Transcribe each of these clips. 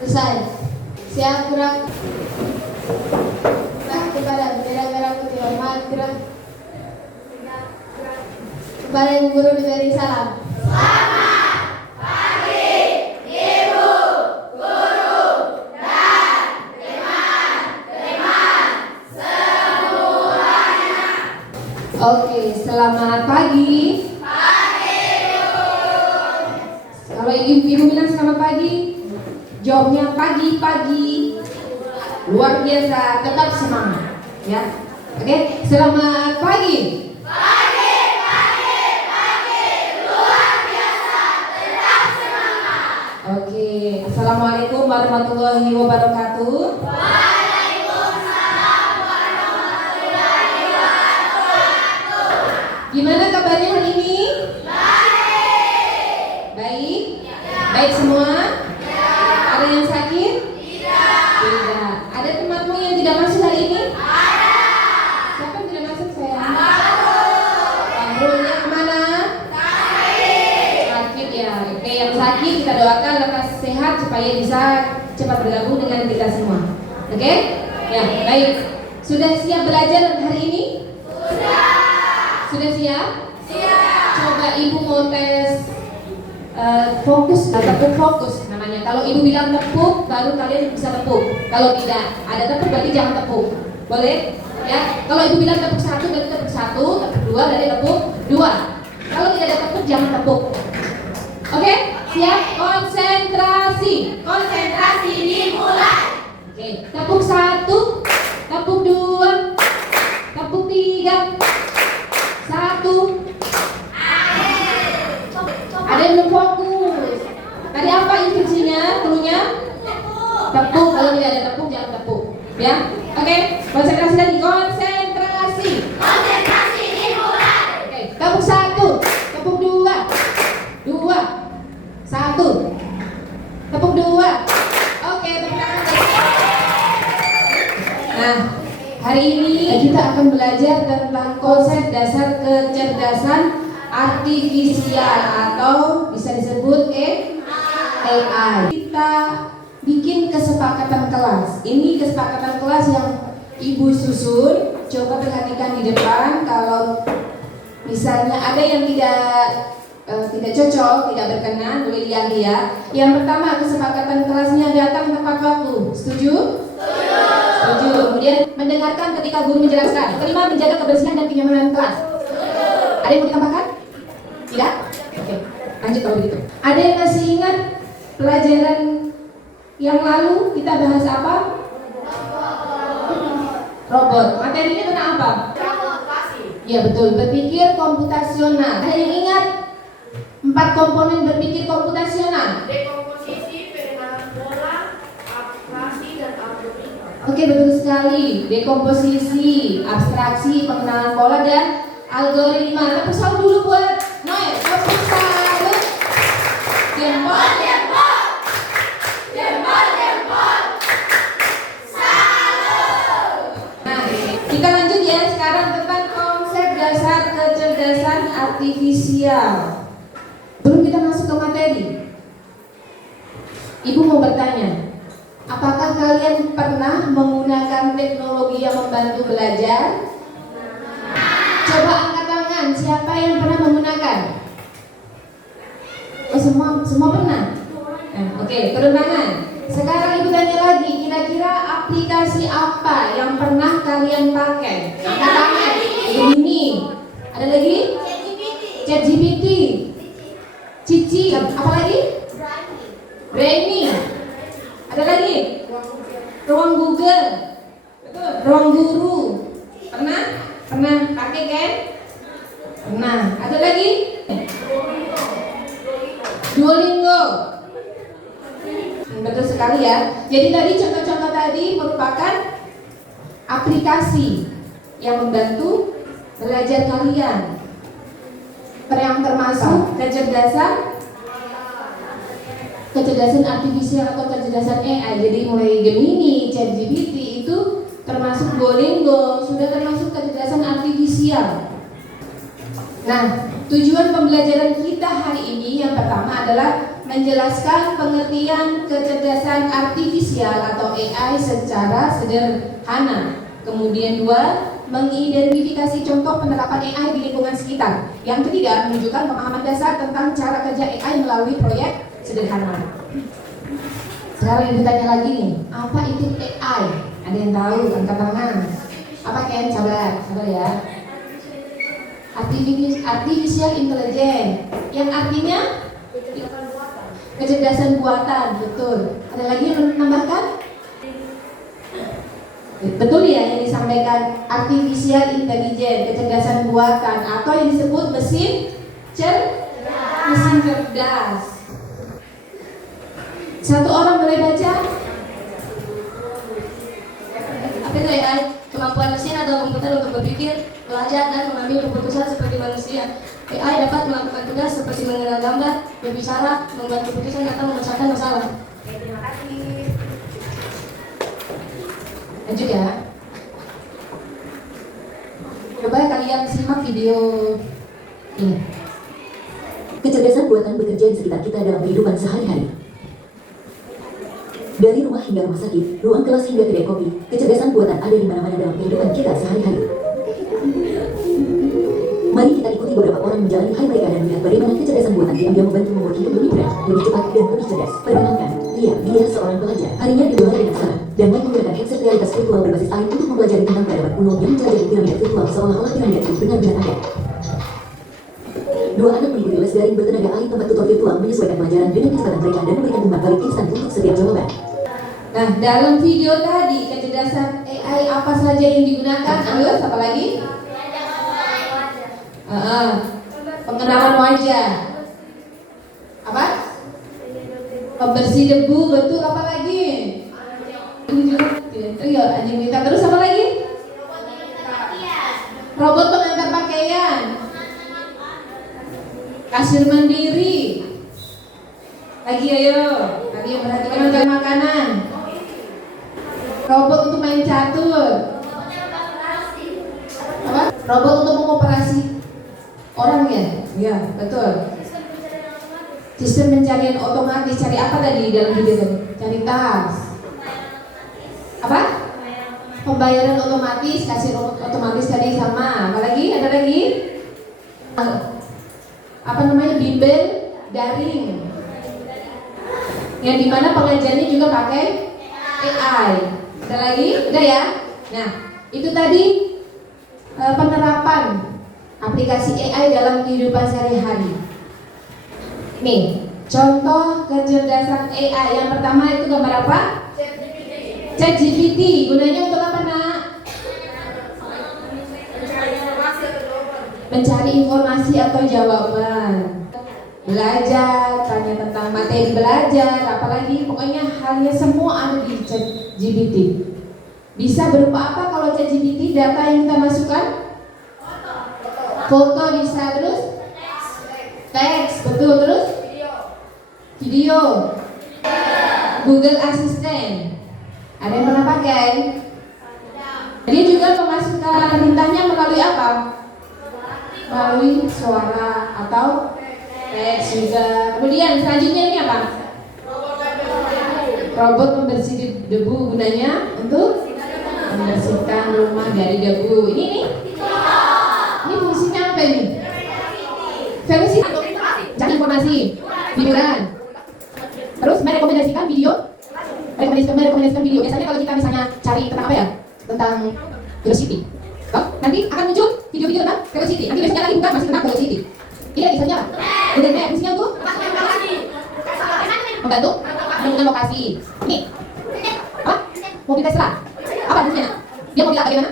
Selesai. Siap gerak. Kepada bendera putih hormat gerak. Kepada Ibu Guru diberi salam. Selamat pagi, Ibu Guru dan teman-teman semuanya. Oke, selamat pagi. Pagi, Bu. Kalau ibu bilang selamat pagi, jawabnya pagi-pagi. Luar biasa, tetap semangat, ya. Oke, selamat pagi. Pagi, luar biasa, tetap semangat. Oke, assalamualaikum warahmatullahi wabarakatuh. Waalaikumsalam warahmatullahi wabarakatuh. Gimana kabarnya hari ini? Baik. Baik? Baik semua? Ada yang sakit? Tidak. Ada temanmu yang tidak masuk hari ini? Ada. Siapa yang tidak masuk sayang? Amrulnya kemana? Sakit ya. Oke, yang sakit kita doakan lekas sehat supaya bisa cepat bergabung dengan kita semua. Oke? Ya, baik. Sudah siap belajar hari ini? Sudah siap? Coba ibu mau tes fokus, tepuk fokus namanya. Kalau ibu bilang tepuk, baru kalian bisa tepuk. Kalau tidak ada tepuk, berarti jangan tepuk. Boleh? Ya. Kalau ibu bilang tepuk satu, berarti tepuk satu. Tepuk dua, berarti tepuk dua. Kalau tidak ada tepuk, jangan tepuk. Oke? Siap? Konsentrasi. Konsentrasi dimulai. Oke. Tepuk satu, tepuk dua, tepuk tiga, satu. Ada yang belum fokus. Tadi apa instruksinya? Klunya? Tepuk. Kalau tidak ada tepuk, jangan tepuk. Ya? Oke. Konsentrasi lagi. Konsentrasi. Konsentrasi dimulai. Oke. Tepuk satu, tepuk dua, dua, satu. Tepuk dua. Oke. Tepuk tangan. Nah, hari ini kita akan belajar tentang konsep dasar kecerdasan artifisial atau bisa disebut AI. Kita bikin kesepakatan kelas. Ini kesepakatan kelas yang ibu susun. Coba perhatikan di depan. Kalau misalnya ada yang tidak cocok, tidak berkenan, boleh lihat. Yang pertama, kesepakatan kelasnya datang tepat waktu. Setuju? Setuju. Kemudian mendengarkan ketika guru menjelaskan. Kelima, menjaga kebersihan dan kenyamanan kelas. Ada yang mau ditambahkan? Tidak? Oke, lanjut kalau begitu. Ada yang masih ingat pelajaran yang lalu kita bahas apa? Robot. Materinya tentang apa? Ya betul, berpikir komputasional. Ada yang ingat 4 komponen berpikir komputasional? Dekomposisi, pengenalan pola, abstraksi, dan algoritma. Oke, betul sekali. Dekomposisi, abstraksi, pengenalan pola, dan algoritma. Tepuk salam dulu buat Noel. Tepuk salam. Jempol. Nah, kita lanjut ya sekarang tentang konsep dasar kecerdasan artifisial. Belum kita masuk ke materi. Ibu mau bertanya, apakah kalian pernah menggunakan teknologi yang membantu belajar? Coba angkat tangan, siapa yang pernah menggunakan? Oh, semua pernah? Oke, turun tangan. Sekarang ibu tanya lagi, kira-kira aplikasi apa yang pernah kalian pakai? Angkat tangan. Ini. Ada lagi? ChatGPT. Cici. Apa lagi? Brainy. Ada lagi? Ruang Google. Betul. Ruang Guru. Pernah? Pernah pakai kan? Pernah. Ada lagi? Duolingo. Betul sekali ya. Jadi tadi contoh-contoh tadi merupakan aplikasi yang membantu belajar kalian. Yang termasuk kecerdasan artifisial atau kecerdasan AI. Jadi mulai Gemini, ChatGPT itu termasuk Duolingo, sudah termasuk kecerdasan artifisial. Nah, tujuan pembelajaran kita hari ini yang pertama adalah menjelaskan pengertian kecerdasan artifisial atau AI secara sederhana. Kemudian 2, mengidentifikasi contoh penerapan AI di lingkungan sekitar. Yang ketiga, menunjukkan pemahaman dasar tentang cara kerja AI melalui proyek sederhana. Sekarang yang ditanya lagi nih, apa itu AI? Ada yang tahu? Angkat tangan. Apa Ken? Sabar ya. Artificial intelligence, yang artinya kecerdasan buatan, betul. Ada lagi yang menambahkan? Betul ya yang disampaikan, artificial intelligence, kecerdasan buatan atau yang disebut mesin cerdas. Satu orang boleh baca? Apa itu AI? Kemampuan mesin atau komputer untuk berpikir, belajar, dan mengambil keputusan seperti manusia. AI dapat melakukan tugas seperti mengenal gambar, berbicara, membuat keputusan, atau memecahkan masalah. Terima kasih. Lanjut ya. Coba kalian simak video ini. Kecerdasan buatan bekerja di sekitar kita dalam kehidupan sehari-hari. Dari rumah hingga rumah sakit, ruang kelas hingga kedai kopi, kecerdasan buatan ada di mana-mana dalam kehidupan kita sehari-hari. Mari kita ikuti beberapa orang menjalani hari mereka dan melihat bagaimana kecerdasan buatan diambil membantu membuat hidup lebih mudah, lebih cepat, dan lebih cerdas. Perkenalkan, dia seorang pelajar. Harinya dimulai dengan saran dan Mike menggunakan headset realitas virtual berbasis AI untuk mempelajari tentang peradaban kuno yang menjelajahi piramida virtual seolah-olah piramida itu benar-benar ada. 2 anak mengikuti les daring bertenaga ahli tempat tutor virtual menyesuaikan pelajaran dengan kecepatan mereka dan memberikan umpan balik instan untuk setiap jawaban. Nah, dalam video tadi kecerdasan AI apa saja yang digunakan? Terus apa lagi? Pengenalan wajah. Apa? Pembersih debu, betul. Apa lagi? Iya, anjing minta. Terus apa lagi? Robot pengantar pakaian. Kasir mandiri. Lagi ayo. Lagi yang perhatikan untuk makanan. Robot untuk main catur. Apa? Robot untuk mengoperasi orang ya? Iya, betul. Sistem pencarian otomatis. Cari apa tadi di dalam video tadi? Cari tas. Apa? Pembayaran otomatis, kasir otomatis tadi sama. Apa lagi? Ada lagi? Apa namanya? Bimbel daring. Yang dimana pengajarnya juga pakai AI. Ada lagi? Udah ya? Nah, itu tadi penerapan aplikasi AI dalam kehidupan sehari-hari. Nih, contoh kecerdasan AI. Yang pertama itu gambar apa? ChatGPT. Gunanya untuk apa, Nak? Mencari informasi atau jawaban. Belajar, tanya tentang materi belajar, apalagi pokoknya halnya semua ada di ChatGPT. Bisa berupa apa kalau ChatGPT? Data yang kita masukkan? Foto bisa, terus? Teks, betul, terus? Video. Google Assistant. Ada yang pernah pakai? Dia juga memasukkan perintahnya melalui apa? Melalui suara atau teks juga. Kemudian selanjutnya ini apa? Robot pembersih debu. Gunanya untuk membersihkan rumah dari debu. Ini fungsinya apa ini? Velocity. Cari informasi, hiburan. Terus merekomendasikan video. Merekomendasikan video. Biasanya kalau kita misalnya cari tentang apa ya? Tentang velocity. Oh, nanti akan muncul video-video tentang velocity. Nanti biasanya lagi bukan masih tentang velocity. Ini lagi misalnya apa? Udah nih, fungsinya untuk membantu menemukan lokasi. Ini apa? Mobil Tesla. Apa fungsinya? Dia mobil apa gimana?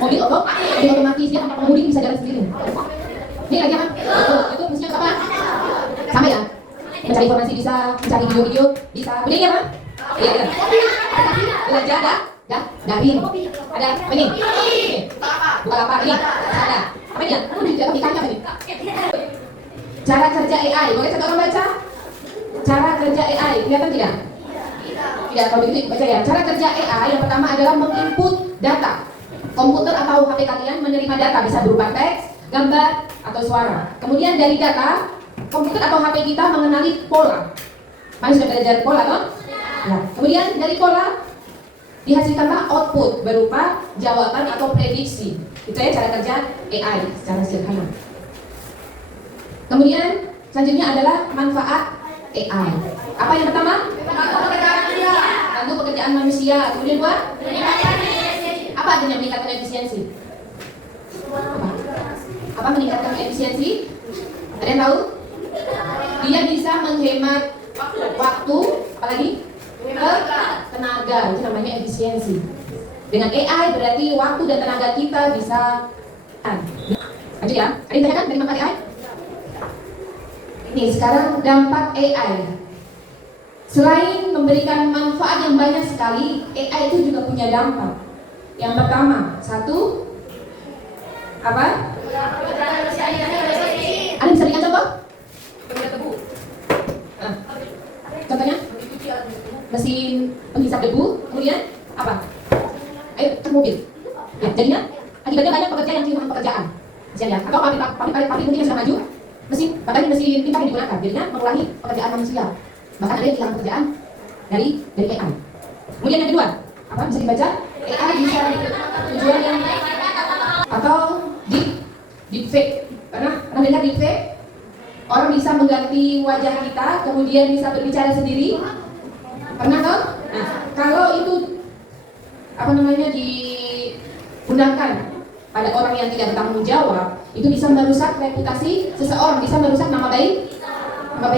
Mobil otomatis, dia tanpa pengemudi bisa jalan sendiri. Ini lagi apa? Itu fungsinya apa? Sama ya? Mencari informasi bisa, mencari video-video bisa. Kemudian ini apa? Iya. Belajar daring. Ada apa ini? Bukan apa ini? Ada. Apa ini? Ikannya apa ini? Cara kerja AI. Boleh satu orang baca? Cara kerja AI. Kelihatan tidak? Tidak. Kalau begitu baca ya. Cara kerja AI yang pertama adalah menginput data. Komputer atau HP kalian menerima data bisa berupa teks, gambar, atau suara. Kemudian dari data komputer atau HP kita mengenali pola. Mana sudah belajar pola toh? Ya. Kemudian dari pola dihasilkanlah output berupa jawaban atau prediksi. Itu ya cara kerja AI secara sederhana. Kemudian selanjutnya adalah manfaat AI. Apa yang pertama? Bantu pekerjaan manusia. Kemudian dua? Apa artinya meningkatkan efisiensi? Apa meningkatkan efisiensi? Ada yang tahu? Dia bisa menghemat waktu, apalagi tenaga. Itu namanya efisiensi. Dengan AI berarti waktu dan tenaga kita bisa lanjut ya. Ada yang tanyakan dari manfaat AI? Ini sekarang dampak AI. Selain memberikan manfaat yang banyak sekali, AI itu juga punya dampak. Yang pertama, satu, apa? Ada bisa berikan contoh? Nah, contohnya? Mesin penghisap debu, kemudian apa? Ayo, mobil. Ya, jadinya akibatnya banyak pekerja yang kehilangan pekerjaan. Ya, atau pabrik mungkin yang sudah maju, mesin pintar yang digunakan, jadinya mengurangi pekerjaan manusia. Bahkan ada yang kehilangan pekerjaan dari AI. Kemudian yang kedua, apa bisa dibaca? AI bisa tujuan yang atau deepfake. Pernah dengar deepfake? Orang bisa mengganti wajah kita, kemudian bisa berbicara sendiri. Pernah toh? Nah, kalau itu digunakan pada orang yang tidak bertanggung jawab, itu bisa merusak reputasi seseorang, bisa merusak nama baik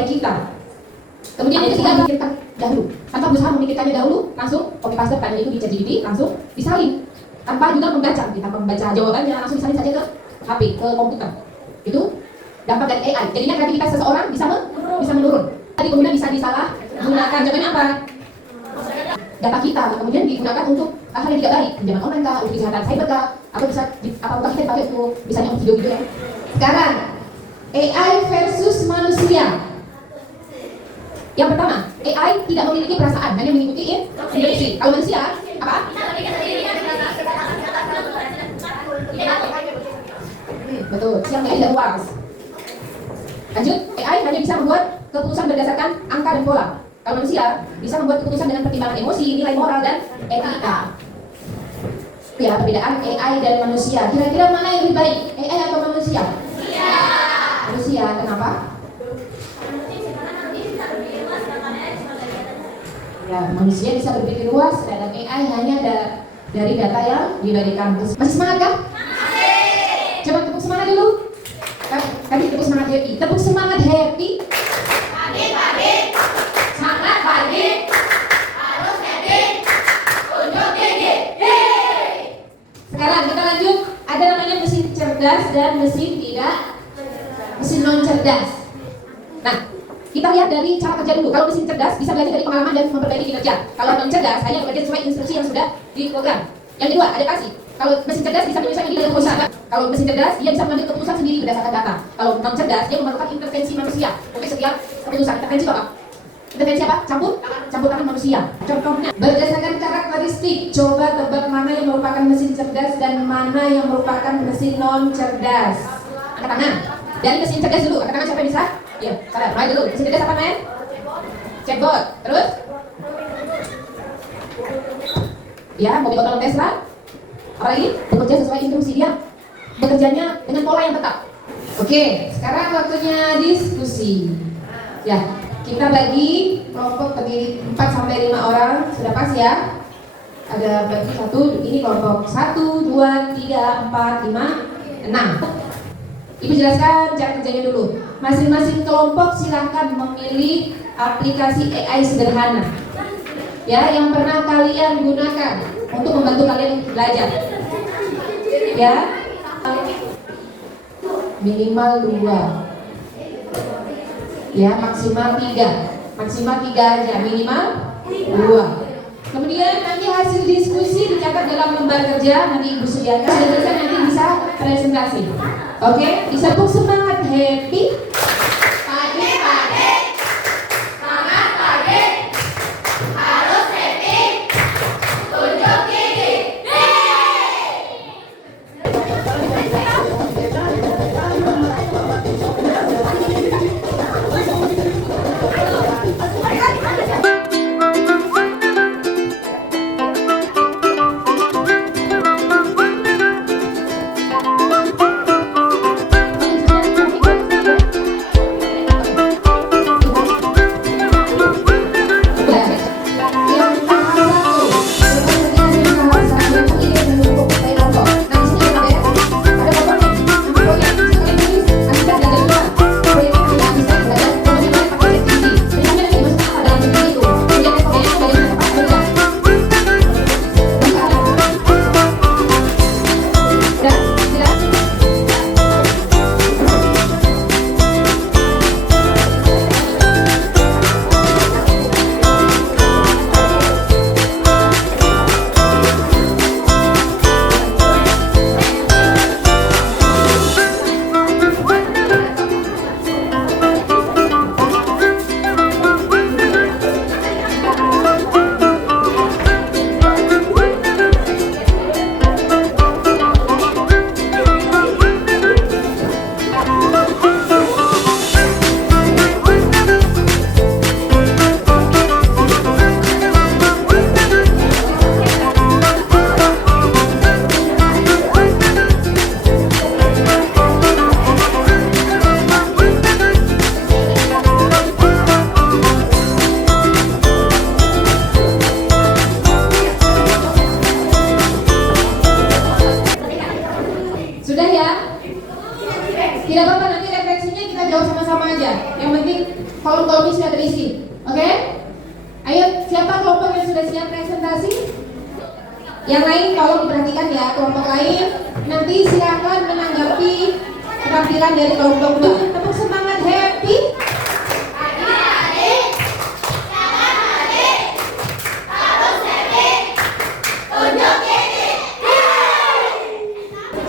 kita. Kemudian yang ketiga, memikirkan dahulu, tanpa berusaha memikirkannya dahulu, langsung copy paste pertanyaan itu di ChatGPT, langsung disalin, tanpa juga kita membaca jawabannya, langsung disalin saja ke HP, ke komputer. Itu dampak dari AI. Jadinya kreativitas seseorang bisa menurun. Tadi kemudian bisa disalahgunakan. Contohnya apa? Data kita kemudian digunakan untuk hal yang tidak baik, pinjaman online kah, untuk kejahatan cyber kah, atau bisa apakah kita dipakai untuk misalnya untuk video-video ya. Sekarang AI versus manusia. Yang pertama, AI tidak memiliki perasaan, hanya mengikuti instruksi. Kalau manusia apa? Betul, siang tidak puas. Lanjut, AI hanya bisa membuat keputusan berdasarkan angka dan pola. Kalau manusia bisa membuat keputusan dengan pertimbangan emosi, nilai moral, dan etika. Ya, perbedaan AI dan manusia. Kira-kira mana yang lebih baik, AI atau manusia? Manusia, kenapa? Ya, manusia bisa berpikir luas, sedangkan AI hanya dari data yang diberikan. Masih semangat kah? Masih. Coba tepuk semangat dulu. Tadi tepuk semangat happy. Tepuk semangat happy. Pagi. Semangat pagi. Harus happy. Unjuk gigi. Sekarang kita lanjut. Ada namanya mesin cerdas dan mesin non cerdas. Nah, kita lihat dari cara kerja dulu. Kalau mesin cerdas bisa belajar dari pengalaman dan memperbaiki kinerja. Kalau non cerdas hanya bekerja sesuai instruksi yang sudah diprogram. Yang kedua, adaptasi. Kalau mesin cerdas bisa menyesuaikan diri dengan keputusan. Kalau mesin cerdas dia bisa mengambil keputusan sendiri berdasarkan data. Kalau non cerdas dia memerlukan intervensi manusia untuk setiap keputusan. Intervensi itu apa? Intervensi apa? Campur tangan manusia. Contohnya, berdasarkan karakteristik, coba tebak mana yang merupakan mesin cerdas dan mana yang merupakan mesin non cerdas. Angkat tangan. Dari mesin cerdas dulu. Angkat tangan siapa yang bisa? Ya, sabar. Mulai dulu. Mesin cerdas apa, men? Chatbot. Terus? Ya, mobil otonom Tesla. Apalagi? Bekerja sesuai instruksi dia. Bekerjanya dengan pola yang tetap. Oke, sekarang waktunya diskusi. Ya, kita bagi kelompok terdiri 4-5 orang. Sudah pas ya? Ada bagi satu. Ini kelompok 1, 2, 3, 4, 5, 6. Ibu jelaskan cara kerjanya dulu. Masing-masing kelompok silakan memilih aplikasi AI sederhana. Ya, yang pernah kalian gunakan untuk membantu kalian belajar. Ya, minimal 2. Ya, maksimal 3. Maksimal 3 aja, minimal 2. Kemudian nanti hasil diskusi dicatat dalam lembar kerja, nanti Ibu sediakan. Sudah selesai nanti bisa presentasi. Oke, bisa tepuk semangat happy. Pagi. Semangat pagi. Harus happy. Unjuk gigi. sudah terisi. Oke? Ayo, siapa kelompok yang sudah siap presentasi? Yang lain tolong diperhatikan ya, kelompok lain nanti silakan menanggapi penampilan dari kelompok dua. Tepuk semangat, happy. Adik-adik, jangan adik, harus happy, tunjuk gigi.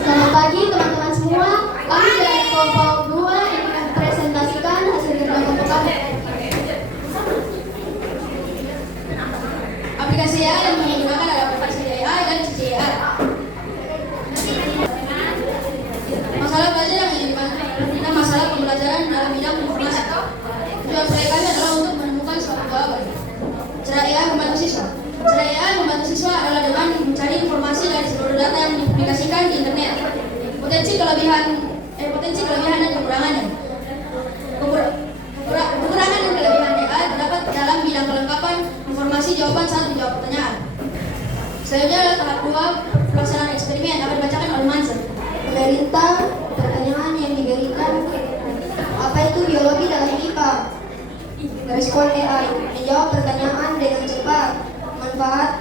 Selamat pagi teman-teman semua. Kami dari kelompok 2 yang akan presentasikan hasil kerja kelompok kami. Aplikasi AI yang menggunakan adalah aplikasi AI dan CCR. Masalah belajar yang ingin dibantu masalah pembelajaran dalam bidang informasi. Tujuan proyek kami adalah untuk menemukan suatu jawaban. Cara AI membantu siswa. Cara AI membantu siswa adalah dengan mencari informasi dari seluruh data yang dipublikasikan di internet. Potensi kelebihan dan kekurangannya. Kekurangan dan kelebihan AI terdapat dalam bidang kelengkapan informasi jawaban saat menjawab pertanyaan. Selanjutnya adalah tahap 2, pelaksanaan eksperimen dapat dibacakan oleh Manser. Pemerintah pertanyaan yang diberikan, apa itu biologi dalam IPA? Respon AI, menjawab pertanyaan dengan cepat. Manfaat,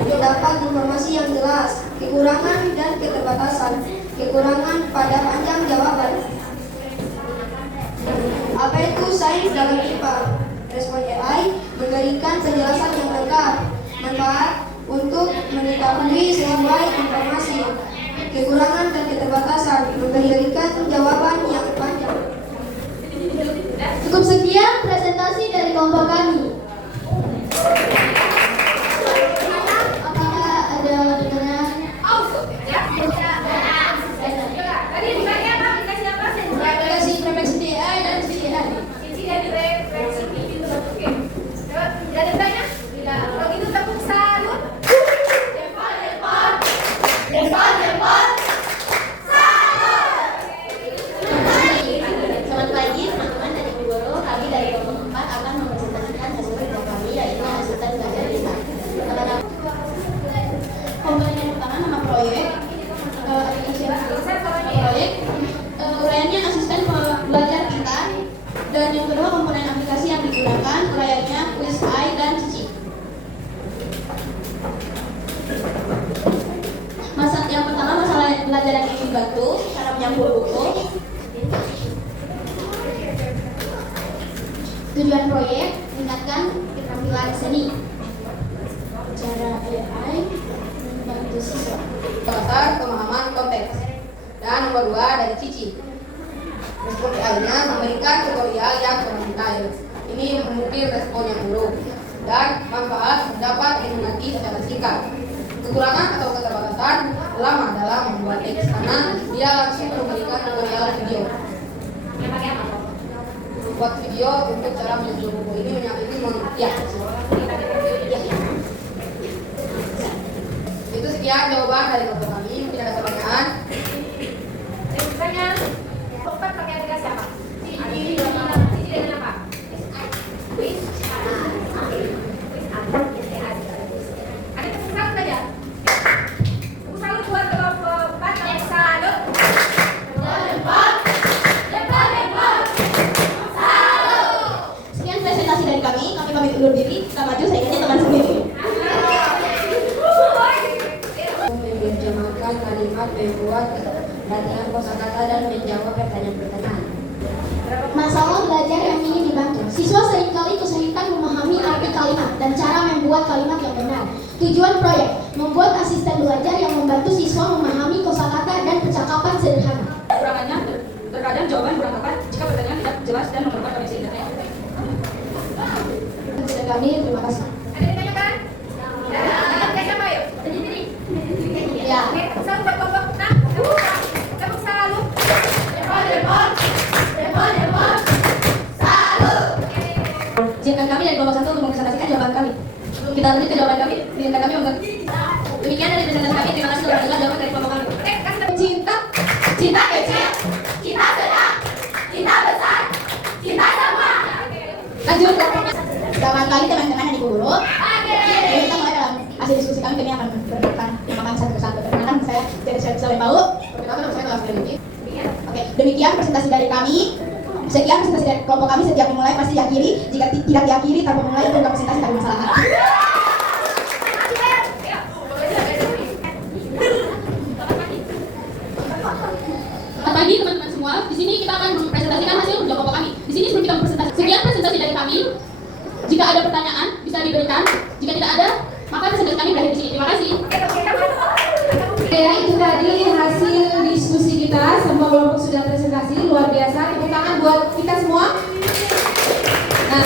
mendapat informasi yang jelas. Kekurangan dan keterbatasan. Kekurangan pada panjang jawaban. Apa itu sains dalam IPA? Respon AI, memberikan penjelasan yang lengkap. Manfaat, untuk mengetahui sesuai informasi. Kekurangan dan keterbatasan, memberikan jawaban yang panjang. Cukup sekian presentasi dari kelompok kami. Apakah ada pertanyaan? Tadi ditanya apa? Aplikasi apa? Aplikasi refleksi AI dan CCR. Cici dari refleksi itu. Oke. Coba, tidak ada bertanya? Tidak. Kalau gitu tepuk salut. Jempol. Selamat pagi teman-teman dan ibu guru. Kami dari kelompok 4 akan mempresentasikan hasil kerja kami, yaitu asisten belajar desa. Komponen yang pertama nama proyek, aplikasi proyek, uraiannya asisten belajar kita, dan yang kedua komponen aplikasi yang digunakan, uraiannya quiz AI dan Cici. Yang pertama masalah belajar yang ingin dibantu, cara menyampul buku. Tujuan proyek, meningkatkan keterampilan seni. Cara AI membantu siswa. Dasar pemahaman konteks. Dan nomor 2 dari Cici. Respon AI-nya memberikan tutorial yang kurang detail. Ini mengukir respon yang buruk. Dan manfaat mendapat informasi secara singkat. Kekurangan atau keterbatasan lama dalam membuat teks karena dia langsung memberikan tutorial video. Buat video untuk cara menyusun buku ini itu sekian jawaban dari kelompok kami. Tidak ada pertanyaan. Pertanyaan. Kelompok pakai aplikasi apa? Cici dengan apa? Quiz. Ada tepuk salut saja. Tepuk salut buat kelompok 4. Tepuk salut. Sekian presentasi dari kami pamit undur diri. Kita maju, saya ingin teman sendiri. Menerjemahkan kalimat, membuat latihan kosakata dan menjawab pertanyaan-pertanyaan. Masalah belajar yang ingin dibantu. Siswa seringkali kesulitan memahami arti kalimat dan cara membuat kalimat yang benar. Tujuan proyek, membuat asisten belajar yang membantu siswa memahami kosakata dan percakapan sederhana. Kekurangannya terkadang jawaban kurang tepat jika pertanyaan tidak jelas dan memerlukan koneksi internet. Dari kami, terima kasih. Ada yang ditanyakan? Aplikasi apa yuk? Ya. Oke, tepuk salut buat kelompok 6. Tepuk salut. Izinkan kami dari kelompok 1 untuk mempresentasikan jawaban kami. Sebelum kita lanjut ke jawaban kami, izinkan kami untuk demikian dari presentasi kami. Terima kasih telah mendengar jawaban dari kelompok kami. Oke, kasih Cinta kecil, cinta sedang, cinta besar, cinta semua. lanjut selamat pagi teman-teman dan ibu guru. Oke. Kita mulai dalam hasil diskusi kami akan berdasarkan pemahaman satu persatu. Perkenalkan saya dari Saleh Bau. Perkenalkan nama saya Kelas Oke, demikian presentasi dari kami. Sekian presentasi dari kelompok kami. Setiap memulai pasti diakhiri. Jika tidak diakhiri tanpa memulai itu bukan presentasi tapi masalah hati. Selamat pagi teman-teman semua. Di sini kita akan mempresentasikan hasil kerja kelompok kami. Di sini sebelum kita mempresentasikan, sekian presentasi dari kami. Jika ada pertanyaan bisa diberikan. Jika tidak ada, maka presentasi kami berakhir di sini. Terima kasih. Ya, itu tadi hasil diskusi kita. Semua kelompok sudah presentasi, luar biasa. Tepuk tangan buat kita semua. Nah,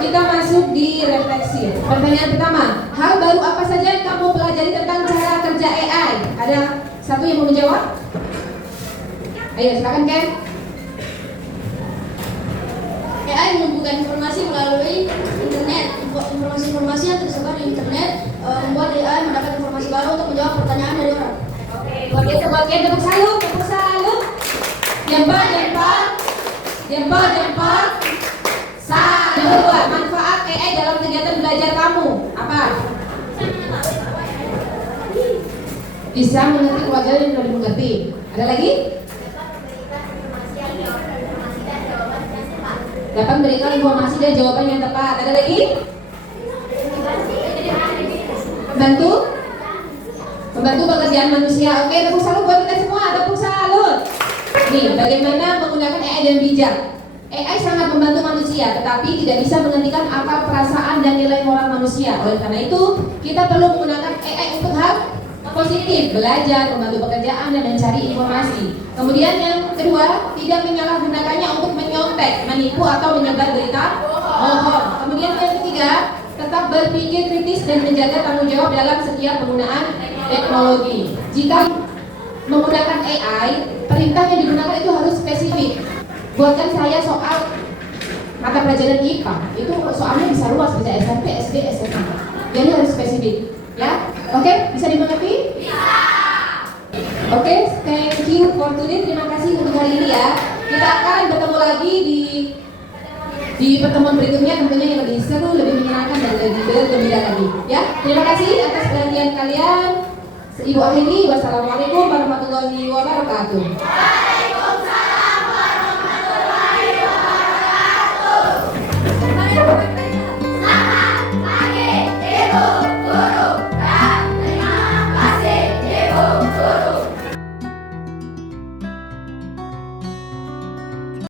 kita masuk di refleksi. Pertanyaan pertama, hal baru apa saja yang kamu pelajari tentang cara kerja AI? Ada satu yang mau menjawab? Ayo, silakan Ken. AI mengumpulkan informasi melalui internet. Informasi yang tersebar di internet membuat AI mendapat informasi baru untuk menjawab pertanyaan dari orang. Oke, buat Ken, tepuk salut, tepuk salut. Jempol. Yang kedua, manfaat AI dalam kegiatan belajar kamu apa? Bisa mengerti pelajaran yang sudah dimengerti. Ada lagi? Dapat memberikan informasi dan jawaban yang tepat. Ada lagi? Membantu pekerjaan manusia. Oke, tepuk salut buat kita semua. Tepuk salut. Nih, bagaimana menggunakan AI dengan bijak? AI sangat membantu manusia, tetapi tidak bisa menghentikan akal, perasaan, dan nilai moral manusia. Oleh karena itu, kita perlu menggunakan AI untuk hal positif, belajar, membantu pekerjaan, dan mencari informasi. Kemudian yang kedua, tidak menyalahgunakannya untuk menyontek, menipu, atau menyebar berita bohong. Kemudian yang ketiga, tetap berpikir kritis dan menjaga tanggung jawab dalam setiap penggunaan teknologi. Jika menggunakan AI, perintah yang digunakan itu harus spesifik. Buatkan saya soal mata pelajaran IPA, itu soalnya bisa luas, bisa SMP, SD, SMA. Jadi harus spesifik, ya. Oke, bisa dimengerti? Bisa. Oke, thank you for today. Terima kasih untuk hari ini ya. Kita akan bertemu lagi di pertemuan berikutnya, tentunya yang lebih seru, lebih menyenangkan, dan lebih bergembira lagi. Ya, terima kasih atas perhatian kalian. Ibu akhiri, wassalamualaikum warahmatullahi wabarakatuh.